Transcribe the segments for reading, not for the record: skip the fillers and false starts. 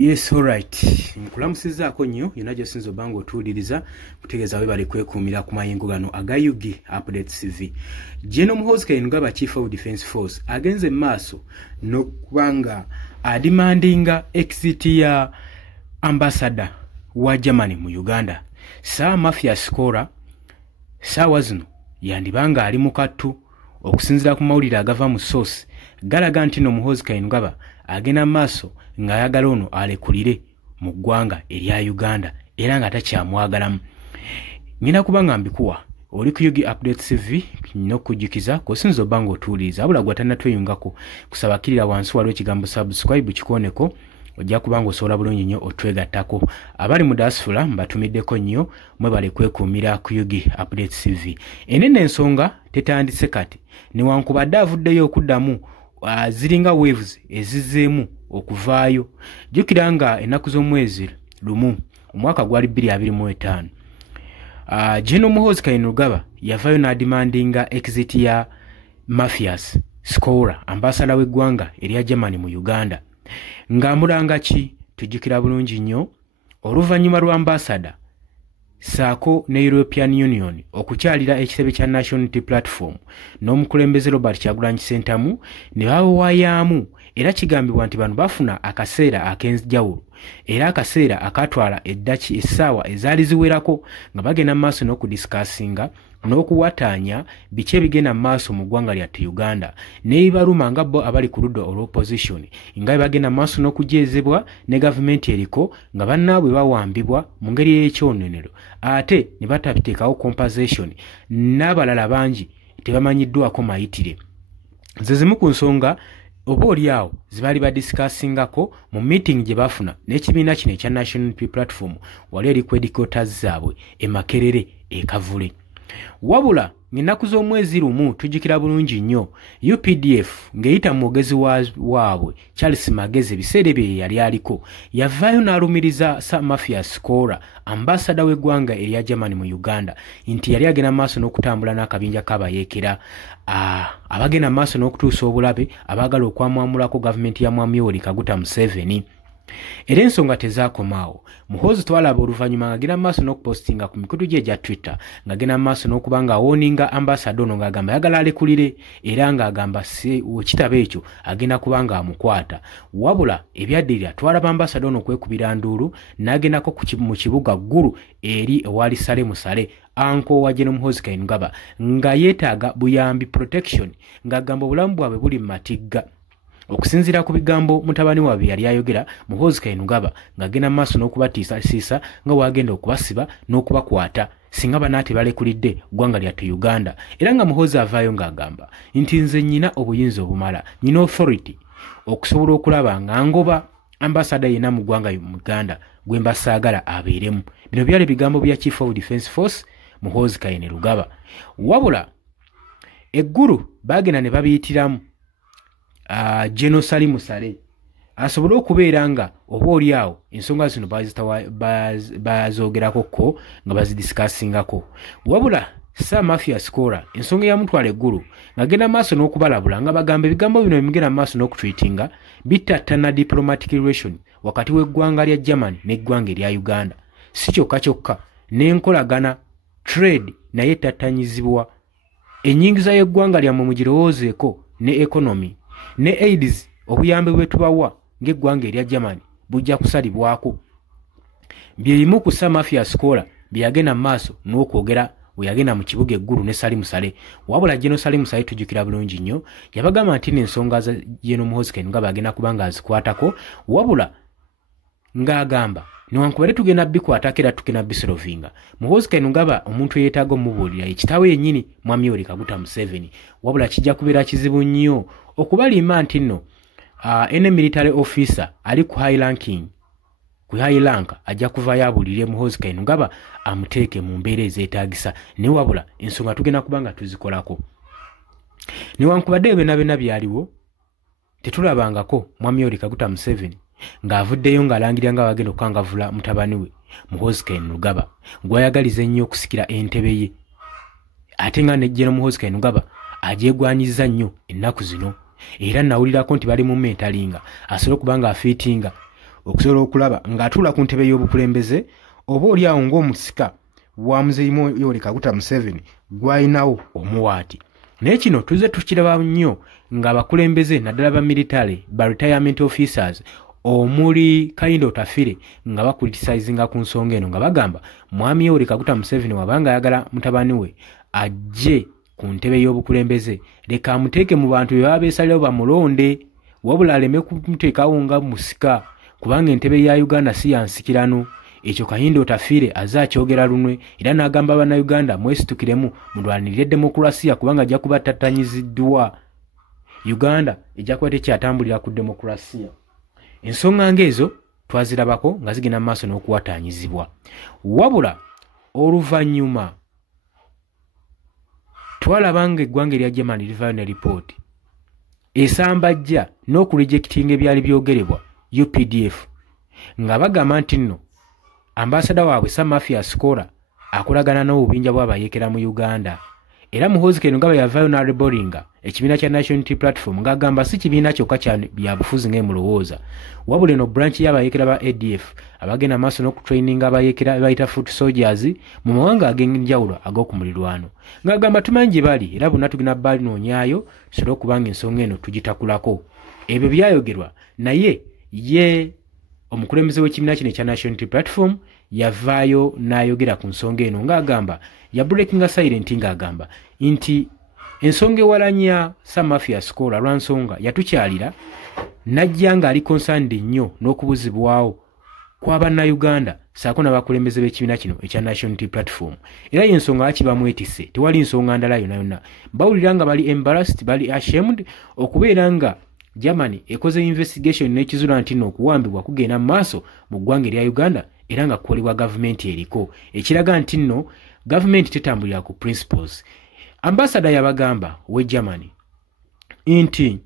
Yes, all right. Nkulamusizaako nnyo yonna gy'osinza obanga otuwuliriza kutegeeza webale kwekuumira ku mayengo gano aga Yugi Update TV. General Muhoozi Kainerugaba Chief of Defence Force agenze maaso n'okubanga adimandinga exit ya ambassador wa Germany mu Uganda. Sir Mafia Skora saawa zino yandibanga ali mu kattu okusinziira ku mawulire agava mu source galaga nti no Muhoozi Kainerugaba agenda maaso ng'ayagala ono alekulire mu ggwanga erya Uganda era nga takyamwagalamu. Nina kubanga mbikuwa oli ku Yugi Update TV n'okujjukiza k'osinza obanga otuwuliriza wabula gwe tannatweyungako kusabakirira wansi waliwo ekigambo subscribe kikoneko ojja kubanga osobola bulungi nnyo otwegattako. Abali mu diaspora mbatumiddeko nnyo mwebale kwekuumira ku Yugi Update TV. Enene ensonga tetandise kati newankubadde avuddeyo okuddamu ziringa waves ezizzeemu okuvaayo. Jjukira nga ennaku z'omwezi lumu omwaka gwali 2025 General Muhoozi Kainerugaba yavaayo n'adimandinga exit ya Mafias Skora ambassador w'eggwanga erya Germany mu Uganda. Ng'amulanga ki tujjukira bulungi nnyo oluvannyuma lwa ambassador saako ne European Union okukyalira ekitebe kya National Unity Platform n'omukulembeze Robert Kyagulanyi Ssentamu ne bawaayamu era kigambibwa nti bano bafuna akaseera ak'enjawulo era akaseera akatwala eddaki essaawa ezaali ziwerako nga bagenda mu maaso n'okudisikasinga n'okuwataanya biki ebigenda mu maaso mu ggwanga lyattu Uganda n'ebibaluma nga bo abali ku ludda olw'opposition nga bagenda mu maaso n'okujeezebwa ne gavumenti eriko nga bannaabwe bawambibwa mu ngeri y'ekyonenero ate ne batabiteekawo compensation n'abalala bangi tebamanyiddwako mayitire. Ze zimu ku nsonga oba oliawo zibaali badisikassingako mu meeting gye bafuna n'ekibiina kino ekya National Unity Platform wali eri ku headquarters zaabwe e Makerere e Kavule. Wabula ng'ennaku z'omwezi lumu tujjukira bulungi nnyo UPDF ng'eyita mu mwogezi waabwe Charles Magezi ebiseera bye yali aliko yavaayo n'alumiriza Sir Mafia Skora ambassador w'eggwanga erya Germany mu Uganda nti yali agenda maaso n'okutambula n'akabinja k'abayeekera abagenda maaso n'okutuusa obulabe abaagala okwamwamulako gavumenti ya Mwami Yoweri Kaguta Museveni. Era ensonga tezaakomaawo. Muhoozi twalaba oluvannyuma ng'agenda maaso n'okupostinga ku mikutu gye egya Twitter ng'agenda maaso n'okubanga awoninga ambassador ono ng'agamba ayagala alekulire era ng'agamba ekitabo ekyo agenda kubanga amukwata. Wabula ebyaddirira twalaba ambassador ono okwekubira nduulu n'agendako mu kibuga ggulu eri ewali Sale Musale anko wa General Muhoozi Kainerugaba nga yeetaaga buyambi protection ng'agamba obulamu bwabwe buli mu matigga. Okusinziira ku bigambo mutabani waabwe yali ayogera Muhoozi Kainerugaba ng'agenda maaso n'okubatiisasiisa nga wagenda okubasiba n'okubakwata singa banaate balekulidde ggwanga lyattu Uganda. Era nga Muhoozi avaayo ng'agamba nti nze nnyina obuyinza obumala, nnyina authority okusobola okulaba nga ngoba ambassador yenna mu ggwanga Uganda gwe mbasaagala abeeremu. Bino byali bigambo bya Chief of Defence Force Muhoozi Kainerugaba. Wabula eggulu baagenda ne babiyitiramu General Salim Musale asobole okubeera nga oba oliawo ensonga zino bazoogerako ko nga bazidisikassingako. Wabula Sir Mafia Skora ensonga ya mutwala eggulu ng'agenda maaso n'okubalabula nga bagamba ebigambo bino bimugenda maaso n'okutweetinga bitattana diplomatic relation wakati w'eggwanga lya Germany n'eggwanga erya Uganda. Si kyokka kyokka n'enkolagana trade naye tattanyizibwa. Ennyingiza y'eggwanga lyammwe mugirowoozeeko ne economy ne AIDS obuyambe bwe tubawa ng'eggwanga erya Germany bujja kusalibwako. Byebimu ku Sir Mafia Skora bye yagenda mu maaso n'okwogera we yagenda mu kibuga eggulu ne Salim Musale. Wabula General Salim Musale tujjukira bulungi nnyo yabagamba nti n'ensonga za General Muhoozi Kainerugaba agenda kubanga azikwatako wabula ng'agamba newankubadde tugenda bikwatako era tugenda bisolovinga. Muhoozi Kainerugaba omuntu eyeetaaga omubuulira ekitabo yennyini Mwami Yoweri Kaguta Museveni wabula kijja kubeera kizibu nnyo okubalima nti nno ene military officer ali ku high rank ajja kuvaayo abuulire Muhoozi Kainerugaba amuteeke mu mbeera ezeetaagisa ne wabula ensonga tugenda kubanga tuzikolako. Newankubadde byonna byaliwo tetulabangako Mwami Yoweri Kaguta Museveni ng'avuddeyo ng'alangirira nga bagenda okukangavula mutabani we Muhoozi Kainerugaba gw'ayagaliza ennyo okusikira entebe ye ate nga ne General Muhoozi Kainerugaba agyegwanyiza nnyo ennaku zino era nawulirako nti bali mu mentalinga asobola okubanga afiitinga okusobola okulaba ng'atuula ku ntebe y'obukulembeze oba oli awo ng'omusika wa Muzeeyi Yoweri Kaguta Museveni gw'alinawo omuwaati. Naye kino tuzze tukiraba nnyo ng'abakulembeze naddala ba military ba retirement officers omuli Kayindo Tafire nga bakulitisayizinga ku nsonga eno nga bagamba Mwami Yoweri Kaguta Museveni wabanga ayagala mutabani we ajje ku ntebe y'obukulembeze leka amuteeke mu bantu be baba beesalirawo bamulonde wabula aleme kumuteekawo nga musika kubanga entebe ya Uganda si ya nsikirano. Ekyo Kayindo Tafire azze akyogera lunwe era n'agamba bannayuganda mwesitukiremu mulwanirire demokrasiya kubanga ajja kuba tatanyiziddwa. Uganda ejja kuba tekyatambulira ku demokrasiya. Ensonga ng'ezo twazirabako nga zigenda mu maaso n'okuwataanyizibwa. Wabula oluvannyuma twalabanga eggwanga erya Germany Riverine Report esambajja n'okurejectinga ebyali byogerebwa UPDF nga bagamba nti nno ambasada waabwe Sam Mathias Kola akolagana n'obubinja bw'abayeekera mu Uganda. Era muhoozi keno nga bwe yavaayo n'arebolinga ekibiina kya National Unity Platform ng'agamba si kibiina kyokka kya byabufuzi ng'emulowooza wabula eno branch y'abayeekera ba ADF abagenda maaso n'okutraininga abayeekera bayita foot soldiers mu mawanga ag'enjawulo ag'okumulirwano ng'agamba tumanyi gye bali era bonna tugenda balinoonyaayo tusobole okubanga ensonga eno tugitakulako. Ebyo byayogerwa naye ye omukulembeze w'ekibiina kino ekya National Unity Platform yavaayo n'ayogera ku nsonga eno ng'agamba ya breaking silent ng'agamba nti ensonga ewalanya Sam Mathias Kola lwa nsonga yatukyalira najja ng'ali concerned nnyo n'okubuzibwawo kw'abannayuganda saako n'abakulembeze b'ekibiina kino ekya National Unity Platform era y'ensonga bakibamwetisse tewali nsonga ndala yonna yonna bawulira nga bali embarrassed bali ashamed okubeera nga Germany ekoze investigation n'ekizula nti nno okuwambibwa kugenda mu maaso mu ggwanga erya Uganda era nga kukolebwa gavumenti eriko ekiraga nti nno gavumenti tetambulira ku principles. Ambassador yabagamba we Germany nti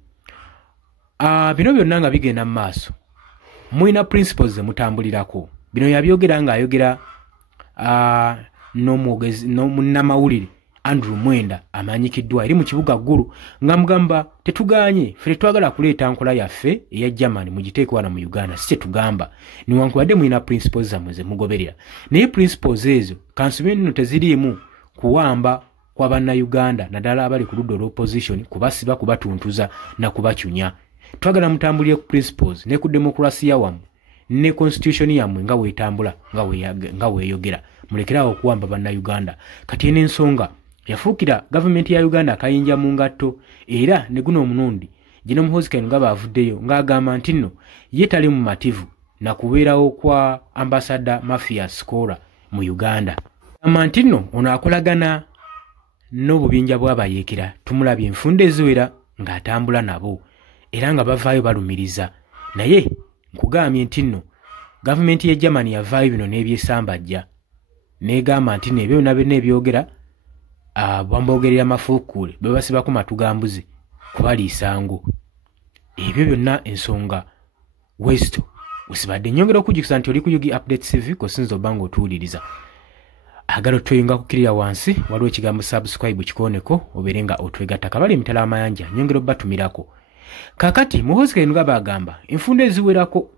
bino byonna nga bigenda mu maaso mulina principles ze mutambulirako. Bino yabyogera ng'ayogera n'omwogezi n'omunnamawulire Andrew Mwenda amanyikiddwa eri mu kibuga ggulu nga mugamba tetuganye ffe twagala kuleeta nkola yaffe eya Germany mugiteeke wano mu Uganda si tetugamba niwankubadde mulina principles zammwe ze mugoberera naye principles ezo kansubeni nno teziriimu kuwamba kwa bannayuganda naddala abali ku ludda olw'opposition kubasiba kubatuntuza na kubakyunya. Twagala mutambulire ku principles ne ku demokrasiya wammwe ne constitution yammwe nga weetambula nga weeyogera mulekerawo okuwamba bannayuganda. Kati eno ensonga yafuukira gavumenti ya Uganda akayinja mu ngatto era ne guno omunundi gino muhoozi kano nga baavuddeyo ng'agamba nti nno ye tali mu mativu na kubeerawo kwa ambasada Mathias Kola mu Uganda. Agamba nti nno ono akolagana n'obubinja bw'abayeekera tumulabye enfunda eziwera ng'atambula nabo era nga bavaayo balumiriza naye nkugambye nti nno gavumenti ya Germany yavaayo bino n'ebyesambajja n'egamba nti nebyo byonna ebyogera bambogerera mafuukule bebasibako matugambuzi kubaliisa ngo ebyo byonna ensonga West usibadde nyongera okujjukiza nti oli ku Yugi Update TV kosinza obanga otuwuliriza agalo tweyunga kukirira wansi waliwo ekigambo subscribe kikooneko obeere nga otwegatta kabali emitala amayanja nyongera obbatumirako. Kakati muhoozi kano nga bagamba enfunda eziwerako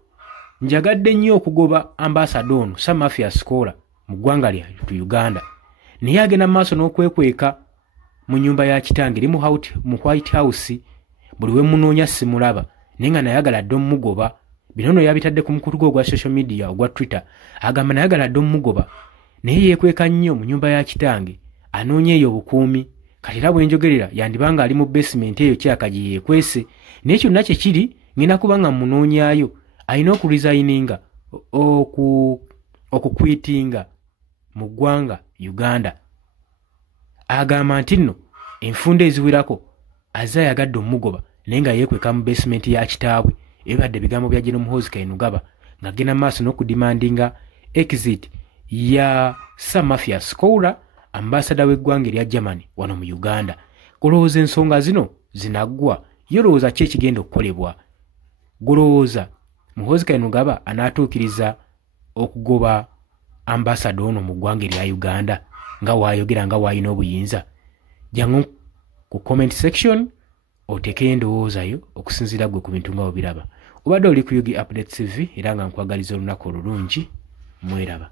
njagadde nnyo okugoba ambasada ono Sam Mathias Kola mu ggwanga lyatu Uganda naye agenda maaso n'okwekweka mu nnyumba ya kitange eri mu White House buli we munoonya simulaba naye nga nayagala dde omugoba. Bino nno yabitadde ku mukutu gwe ogwa social media ogwa Twitter agamba nayagala dde omugoba naye yeekweka nnyo mu nnyumba ya kitange anoonya eyo obukuumi kati era bwe njogerera yandibanga ali mu basement eyo kyaka gye yeekwese naye kyonna kye kiri ngenda kubanga munoonyaayo alina okuresigninga okukwitinga mu ggwanga Uganda. Agamba nti nno enfunda eziwerako azze ayagadde omugoba naye nga yeekweka mu basement ya kitaabwe ebibadde bigambo bya General Muhoozi Kainerugaba ng'agenda maaso n'okudimandinga exit ya Sam Mathias Kola ambasada w'eggwanga erya Germany wano mu Uganda. Golowooza ensonga zino zinaggwa yolowooza ki ekigenda okukolebwa? Golowooza Muhoozi Kainerugaba anaatuukiriza okugoba ambasada ono mu ggwanga erya Uganda nga waayogera nga waalina obuyinza? Jangu ku comment section otekeyo endowooza yo okusinziira gwe ku bintu nga obiraba. obadde oli ku Yugi Updates TV era nga nkwagaliza olunaku olulungi mweraba.